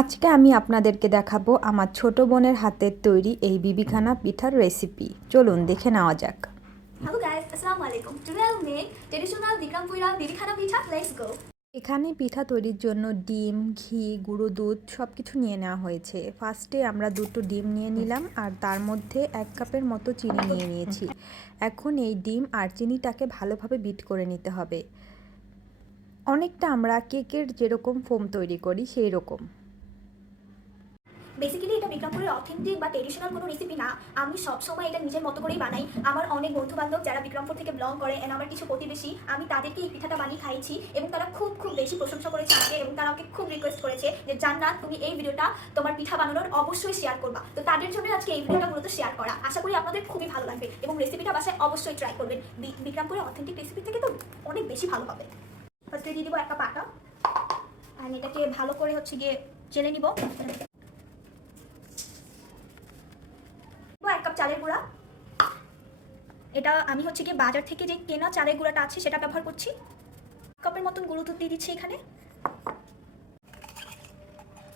আজকে আমি আপনাদেরকে দেখাবো আমার ছোট বোনের হাতের তৈরি এই বিবিখানা পিঠার রেসিপি চলুন দেখে নেওয়া যাক. এখানে পিঠা তৈরির জন্য ডিম ঘি গুঁড়ো দুধ সব কিছু নিয়ে নেওয়া হয়েছে। ফার্স্টে আমরা দুটো ডিম নিয়ে নিলাম আর তার মধ্যে এক কাপের মতো চিনি নিয়ে নিয়েছি। এখন এই ডিম আর চিনিটাকে ভালোভাবে বিট করে নিতে হবে। অনেকটা আমরা কেকের যেরকম ফোম তৈরি করি সেই রকম বেসিক্যালি এটা বিক্রমপুরের অথেন্টিক বা ট্রেডিশনাল কোনো রেসিপি না। আমি সবসময় এটা নিজের মতো করেই বানাই। আমার অনেক বন্ধু বান্ধব যারা বিক্রমপুর থেকে বিলং করে এন্ড আমার কিছু প্রতিবেশী, আমি তাদেরকে এই পিঠাটা বানিয়ে খাইছি এবং তারা খুব খুব বেশি প্রশংসা করেছে আমাকে এবং তারা আমাকে খুব রিকোয়েস্ট করেছে যে, জান্নাত, তুমি এই ভিডিওটা তোমার পিঠা বানানোর অবশ্যই শেয়ার করবা। তো তাদের জন্য আজকে এই ভিডিওটা মূলত শেয়ার করা। আশা করি আপনাদের খুবই ভালো লাগবে এবং রেসিপিটা বাসায় অবশ্যই ট্রাই করবেন। বিক্রমপুরের অথেন্টিক রেসিপি থেকে তো অনেক বেশি ভালো হবে ফার্স্টে দিয়ে দিব একটা পাটা আমি এটাকে ভালো করে হচ্ছে গিয়ে জেনে নিব দিব এক কাপ চালের গুঁড়া এটা আমি হচ্ছে কি বাজার থেকে যে কেনা চালের গুঁড়াটা আছে সেটা ব্যবহার করছি। কাপের মতন গুঁড়ো দুধ দিয়ে দিচ্ছি এখানে।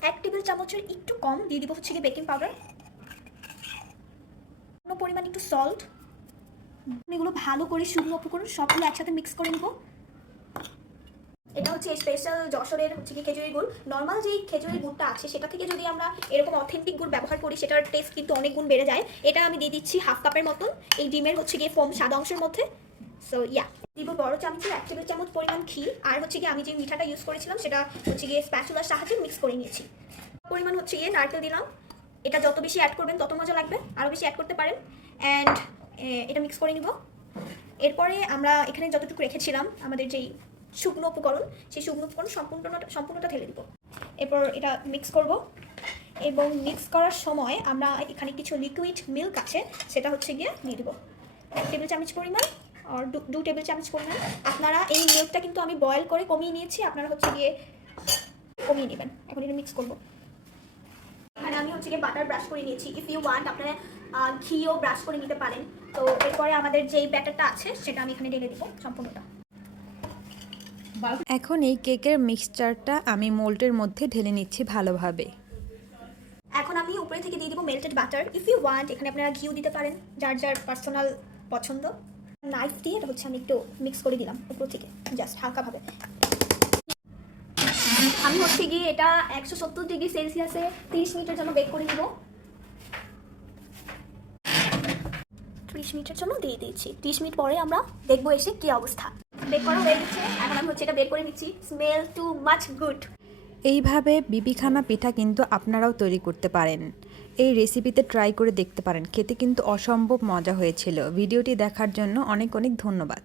এক টেবিল চামচের একটু কম দিয়ে দিব হচ্ছে কি বেকিং পাউডার। পরিমাণ একটু সল্ট এগুলো ভালো করে শুকনো উপকরণ সবগুলো একসাথে মিক্স করে নিব। এটা হচ্ছে স্পেশাল যশোরের হচ্ছে কি খেজুরি গুড়। নর্মাল যেই খেজুরি গুড়টা আছে, সেটা থেকে যদি আমরা এরকম অথেন্টিক গুড় ব্যবহার করি, সেটার টেস্ট কিন্তু অনেক গুণ বেড়ে যায়। এটা আমি দিয়ে দিচ্ছি হাফ কাপের মতন। এই ডিমের হচ্ছে গিয়ে ফোম সাদা অংশের মধ্যে। সো ইয়া দিব বড় চামচের এক টেবিল চামচ পরিমাণ ঘি। আর হচ্ছে গিয়ে আমি যে মিঠাটা ইউজ করেছিলাম, সেটা হচ্ছে গিয়ে স্প্যাচুলার সাহায্যে মিক্স করে নিয়েছি। পরিমাণ হচ্ছে গিয়ে নারকেল দিলাম। এটা যত বেশি অ্যাড করবেন, তত মজা লাগবে। আরও বেশি অ্যাড করতে পারেন। অ্যান্ড এটা মিক্স করে নিব। এরপরে আমরা এখানে যতটুকু রেখেছিলাম, আমাদের যেই শুকনো উপকরণ, সেই শুকনো উপকরণ সম্পূর্ণটা সম্পূর্ণটা ঢেলে দিব। এরপর এটা মিক্স করব। এবং মিক্স করার সময় আমরা এখানে কিছু লিকুইড মিল্ক আছে, সেটা হচ্ছে গিয়ে দিয়ে দিব। টেবিল চামচ পরিমাণ আর দু- টেবিল চামচ পরিমাণ। আপনারা এই মিল্কটা কিন্তু আমি বয়েল করে কমিয়ে নিয়েছি, আপনারা হচ্ছে গিয়ে কমিয়ে নেবেন। এখন এটা মিক্স করব। এখানে আমি হচ্ছে গিয়ে বাটার ব্রাশ করে নিয়েছি। ইফ ইউ ওয়ান্ট আপনারা ঘিও ব্রাশ করে নিতে পারেন। তো এরপরে আমাদের যেই ব্যাটারটা আছে, সেটা আমি এখানে ঢেলে দিব সম্পূর্ণটা। এখন এই কেকের মিক্সচারটা আমি মোল্টের মধ্যে ঢেলে নিচ্ছি ভালোভাবে। এখন আমি উপরে থেকে দিয়ে দিব melted butter if you want এখানে আপনারা ঘিও দিতে পারেন, যার যার পার্সোনাল পছন্দ। নাইফ দিয়ে এটা হচ্ছে আমি একটু মিক্স করে দিলাম উপর থেকে জাস্ট হালকাভাবে। আমি হচ্ছে গিয়ে এটা একশো সত্তর ডিগ্রি সেলসিয়াসে তিরিশ মিনিটের জন্য বেক করে দিব তিরিশ মিনিটের জন্য দিয়ে দিয়েছি। তিরিশ মিনিট পরে আমরা দেখব এসে কি অবস্থা। বেক করা হয়ে গেছে। এখন আমি হচ্ছে এটা বের করে নিচ্ছি। স্মেল টু মাচ গুড এইভাবে বিবিখানা পিঠা কিন্তু আপনারাও তৈরি করতে পারেন। এই রেসিপিতে ট্রাই করে দেখতে পারেন। খেতে কিন্তু অসম্ভব মজা হয়েছিল। ভিডিওটি দেখার জন্য অনেক অনেক ধন্যবাদ।